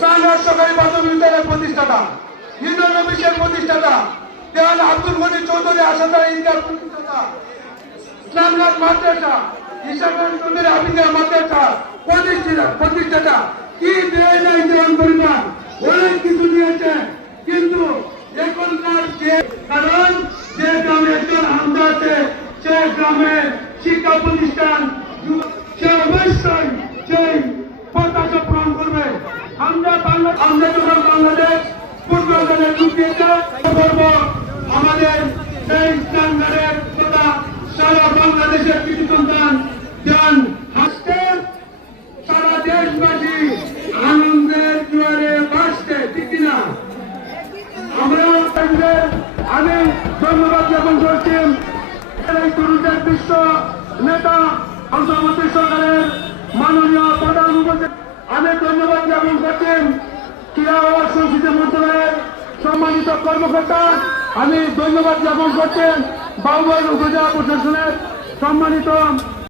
স্নানঘাট সরকারি প্রাথমিক বিদ্যালয়ের প্রতিষ্ঠাতা, ইউনিয়ন অফিসের প্রতিষ্ঠাতা, দেওয়ান আব্দুল গনি চৌধুরী আশাদার ঈদগার প্রতিষ্ঠাতা, স্নানঘাট মাদ্রাসা, ঈশাখান চৌধুরী আবিদা মাদ্রাসা প্রতিষ্ঠাতা। কি দেয় নাই দেওয়ান পরিবার, অনেক কিছু দিয়েছে, কিন্তু এখনকার কারণ যে গ্রামে একজন হামজা আছে, সে গ্রামের শিক্ষা প্রতিষ্ঠান সে অবশ্যই সেই প্রত্যাশা পূরণ করবে। আমরা যখন বাংলাদেশ ফুটবল দলে ঢুকিয়েছে করবো আমাদের সেই স্ট্যান্ডার্ডের কথা সারা বাংলাদেশের কৃষি সন্তান যান হাসতে, সারা দেশবাসী আনন্দের জোয়ারে ভাসতে, ঠিক কিনা? আমরা আমি ধন্যবাদ জ্ঞাপন করছি এই তরুণদের বিশ্ব নেতা অন্তর্বর্তী সরকারের মাননীয় প্রধান উপদেষ্টা। আমি ধন্যবাদ জ্ঞাপন করছি ক্রীড়া ও সংস্কৃতি মন্ত্রণালয়ের সম্মানিত কর্মকর্তা। আমি ধন্যবাদ জ্ঞাপন করছি বাউবাইল উপজেলা প্রশাসনের সম্মানিত